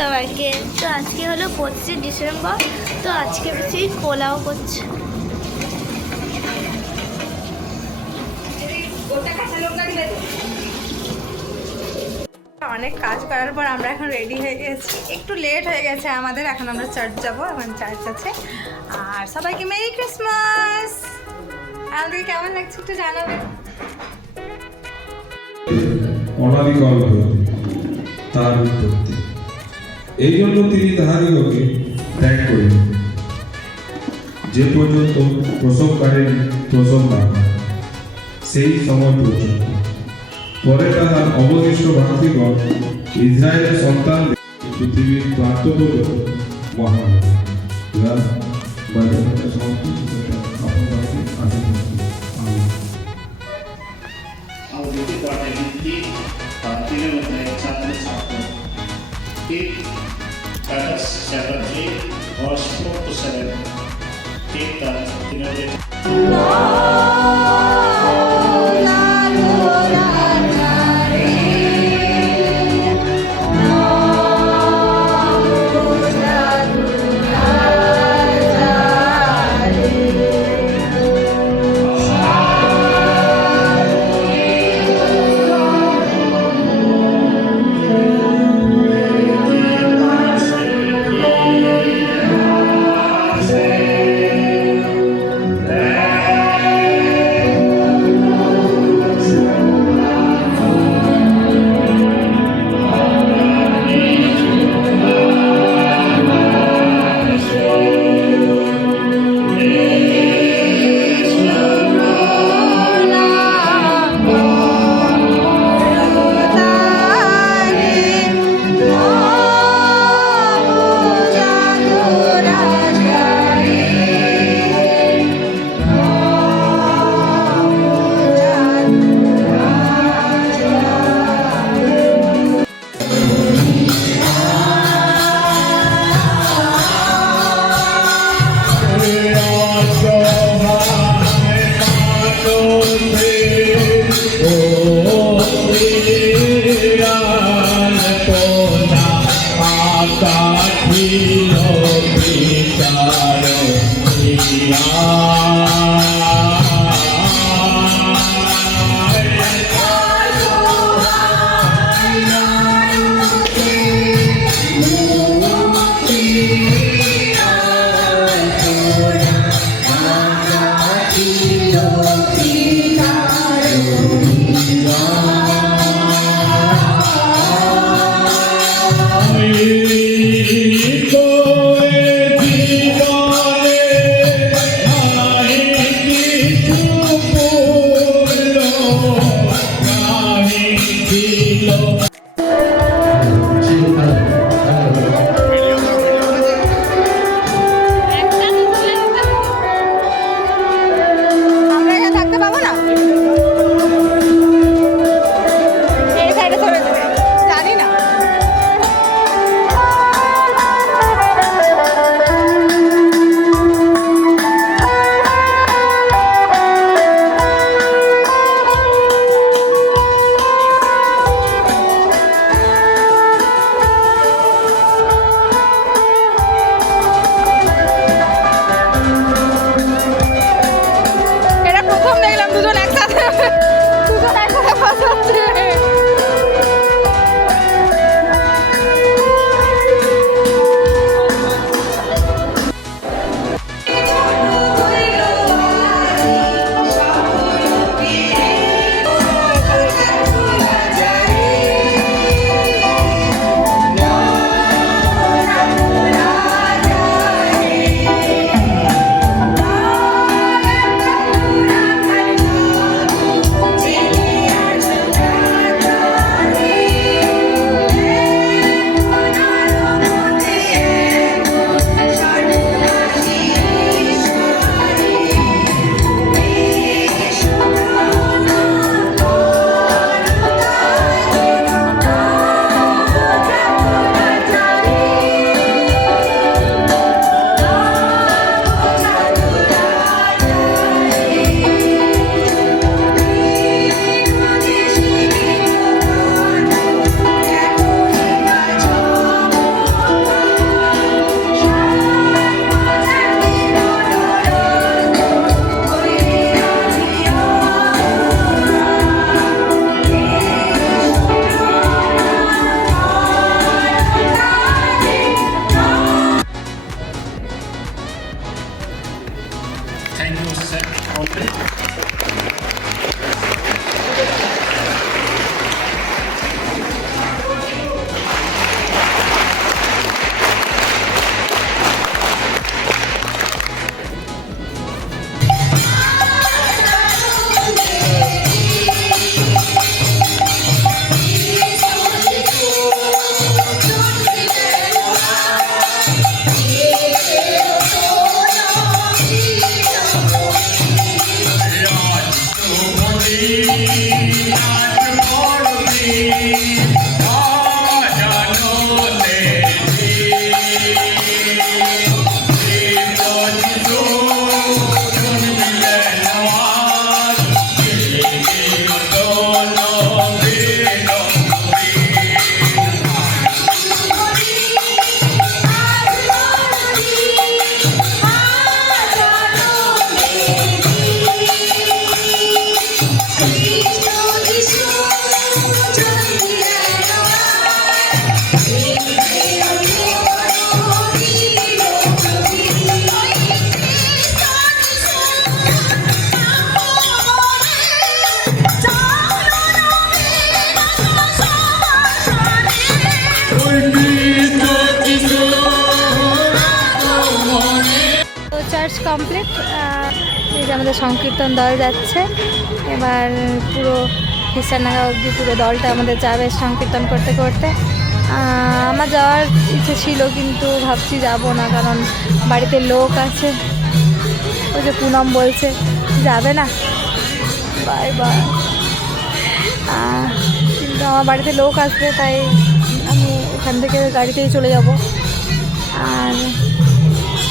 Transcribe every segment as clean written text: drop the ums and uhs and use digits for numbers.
সবাইকে। তো আজকে হলো 25 ডিসেম্বর। তো আজকে বেশি কোলাও করছে। অনেক কাজ করার পর আমরা এখন রেডি হয়ে গেছি। একটু লেট হয়ে গেছে আমাদের, এখন আমরা চার্চ যাবো, এখন চার্চ আছে। আর সবাইকে মেরি ক্রিসমাস। আমাদেরকে কেমন লাগছে একটু জানাবে। অনাদিকাল হইতে তার উৎপত্তি, এই জন্য তিনি তাহাদিগকে ত্যাগ করিলেন, যে পর্যন্ত প্রসবকারীর প্রসব না হয়, সেই সময় পর্যন্ত। পরে তাহার অবশিষ্ট ভাতৃগণ ইসরায়েলের সন্তান পৃথিবীর প্রান্ত পর্যন্ত মহান Verse 4 to 7. Take that, তো চার্চ কমপ্লিট। এই যে আমাদের সংকীর্তন দল যাচ্ছে, এবার পুরো খ্রিস্টানডাঙ্গা অবধি পুরো দলটা আমাদের যাবে সংকীর্তন করতে করতে। আমার যাওয়ার ইচ্ছে ছিল কিন্তু ভাবছি যাব না, কারণ বাড়িতে লোক আছে। ওই যে পুনম বলছে যাবে না, বাই বাই। কিন্তু আমার বাড়িতে লোক আসবে, তাই আমি এখান থেকে গাড়িতেই চলে যাব। আর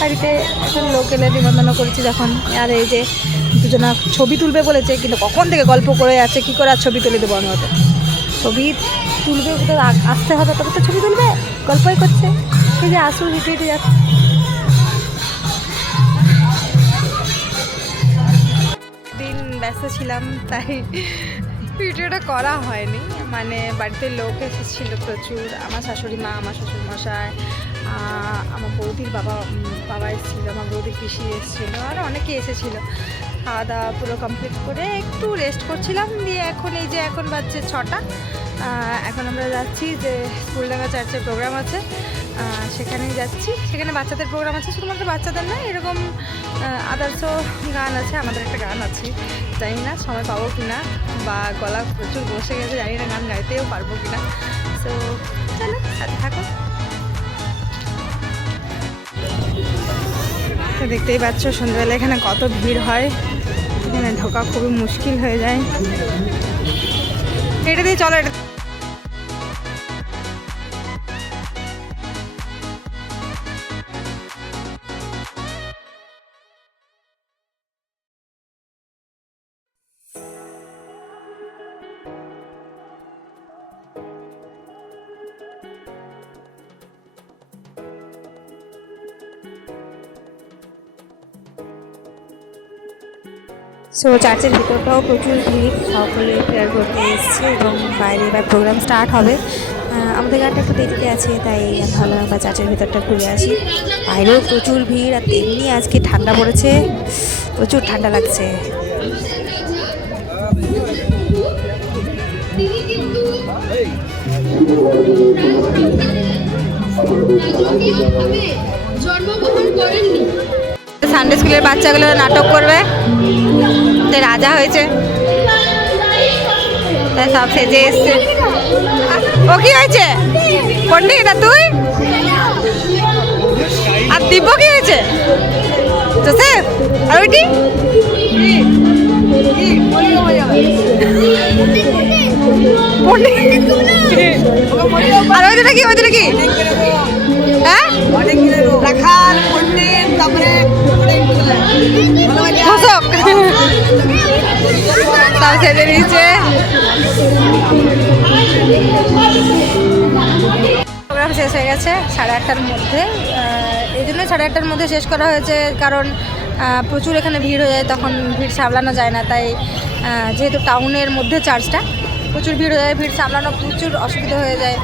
বাড়িতে এখন লোক এলে নিমন্ত্রণ করেছি যখন, আর এই যে দুজনা ছবি তুলবে বলেছে, কিন্তু কখন থেকে গল্প করে যাচ্ছে কী করে আর ছবি তুলে দেবো আমি ওদের। ছবি তুলবে ওদের আসতে হবে, তবে তো ছবি তুলবে, গল্পই করছে। এই যে আসুন হেঁটে হেঁটে যাচ্ছে। দিন ব্যস্ত ছিলাম তাই ভিডিওটা করা হয়নি, মানে বাড়িতে লোক এসেছিল প্রচুর। আমার শাশুড়ি মা, আমার শ্বশুর মশাই, আমার বৌদির বাবা এসেছিলো, আমার বৌদির পিসি এসেছিলো, আর অনেকে এসেছিলো। খাওয়া দাওয়া পুরো কমপ্লিট করে একটু রেস্ট করছিলাম, দিয়ে এখন এই যে এখন বাজছে 6টা। এখন আমরা যাচ্ছি যে স্কুলডাঙ্গা চার্চের প্রোগ্রাম আছে, সেখানেই যাচ্ছি। সেখানে বাচ্চাদের প্রোগ্রাম আছে, শুধুমাত্র বাচ্চাদের না, এরকম আদার্সও গান আছে। আমাদের একটা গান আছে, জানি না সময় পাবো কি না, বা গলা প্রচুর বসে গেছে, জানি না গান গাইতেও পারবো কি না। তো চলো সাথে থাকো। তো দেখতেই পাচ্ছ সন্ধ্যাবেলা এখানে কত ভিড় হয়, এখানে ঢোকা খুবই মুশকিল হয়ে যায়। এটা দিয়ে চলো, এটা সো চার্চের ভিতরটাও প্রচুর ভিড়, সকলে প্রেয়ার করতে এসছে এবং বাইরে এবার প্রোগ্রাম স্টার্ট হবে। আমাদের গানটা একটু দেরিতে আছে, তাই ভালো একবার চার্চের ভিতরটা ঘুরে আসি। বাইরেও প্রচুর ভিড়, আর তেমনি আজকে ঠান্ডা পড়েছে, প্রচুর ঠান্ডা লাগছে। সানডে স্কুলের বাচ্চাগুলো নাটক করবে, রাজা হয়েছে তাই সব সেজে এসছে। ও কি হয়েছে পণ্ডিত, আর তুই আর দিব্য কি হয়েছে? জোসেফ আর ওইটি আর ওই দুটা কি, ওই দুটা কি? হ্যাঁ সব সেজে নিয়েছে। প্রোগ্রাম শেষ হয়ে গেছে 8:30টার মধ্যে। এই জন্য 8:30টার মধ্যে শেষ করা হয়েছে, কারণ প্রচুর এখানে ভিড় হয়ে যায়, তখন ভিড় সামলানো যায় না। তাই যেহেতু টাউনের মধ্যে চার্চটা, প্রচুর ভিড় হয়ে যায়, ভিড় সামলানো প্রচুর অসুবিধা হয়ে যায়।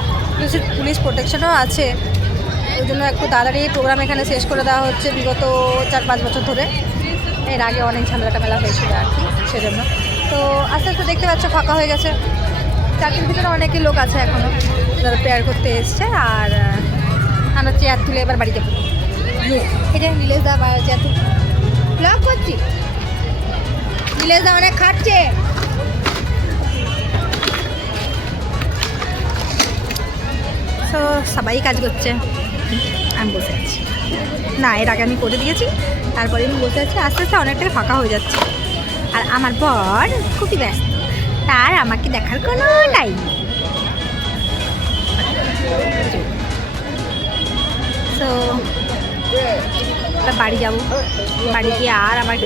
পুলিশ প্রোটেকশনও আছে, ওই জন্য একটু তাড়াতাড়ি প্রোগ্রাম এখানে শেষ করে দেওয়া হচ্ছে বিগত 4-5 বছর ধরে। এর আগে অনেক ঝামেলাটা মেলা হয়েছিল আর কি, সেজন্য। তো আস্তে আস্তে দেখতে পাচ্ছ ফাঁকা হয়ে গেছে। চার্চের ভিতরে অনেকই লোক আছে এখনও, যারা প্রেয়ার করতে এসছে। আর আমরা চেয়ার তুলে এবার বাড়ি যাবো। এই যে নীলেশ দা চেয়ার তুলে ব্লগ করছি, নীলেশ দা অনেক খাচ্ছে। সো সবাই কাজ করছে, আমি বসে আছি। না, এর আগে আমি করে দিয়েছি, তারপরে আমি বসে আছি। আস্তে আস্তে অনেকটাই ফাঁকা হয়ে যাচ্ছে। আর আমার বর খুবই ব্যস্ত, তার আমাকে দেখার কোনো টাইম নেই। সো বাড়ি যাব, বাড়ি গিয়ে আর আমার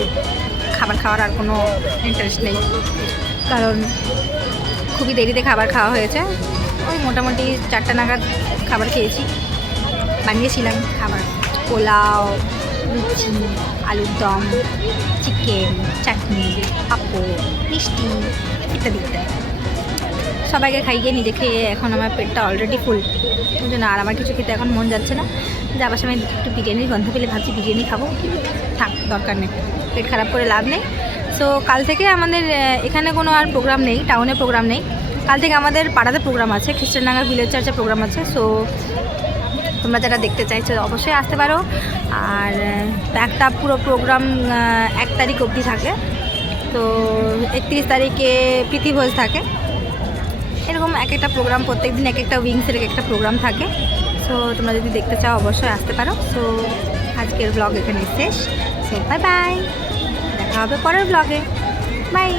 খাবার খাওয়ার আর কোনো ইন্টারেস্ট নেই, কারণ খুবই দেরিতে খাবার খাওয়া হয়েছে। ওই মোটামুটি 4টা নাগাদ খাবার খেয়েছি। বানিয়েছিলাম খাবার, পোলাও, লুচি, আলুর দম, চিকেন, চাটনি, পাঁপড়, মিষ্টি ইত্যাদি ইত্যাদি। সবাইকে খাইয়ে নিজে খেয়ে এখন আমার পেটটা অলরেডি ফুল, ওই জন্য আর আমার কিছু খেতে এখন মন যাচ্ছে না। যাবার সময় একটু বিরিয়ানির গন্ধ পেলে ভাবছি বিরিয়ানি খাবো, থাক দরকার নেই, পেট খারাপ করে লাভ নেই। সো কাল থেকে আমাদের এখানে কোনো আর প্রোগ্রাম নেই, টাউনে প্রোগ্রাম নেই। কাল থেকে আমাদের পাড়াতে প্রোগ্রাম আছে, খ্রিস্টানডাঙ্গা ভিলেজ চার্চে প্রোগ্রাম আছে। সো তোমরা যারা দেখতে চাইছো অবশ্যই আসতে পারো। আর একটা পুরো প্রোগ্রাম 1 তারিখ অবধি থাকে, তো 31 তারিখে প্রীতিভোজ থাকে। এরকম এক একটা প্রোগ্রাম, প্রত্যেক দিন এক একটা উইংসের এক একটা প্রোগ্রাম থাকে। সো তোমরা যদি দেখতে চাও অবশ্যই আসতে পারো। সো আজকের ব্লগ এখানে শেষ। সো বাই বাই, দেখা হবে পরের ব্লগে। বাই।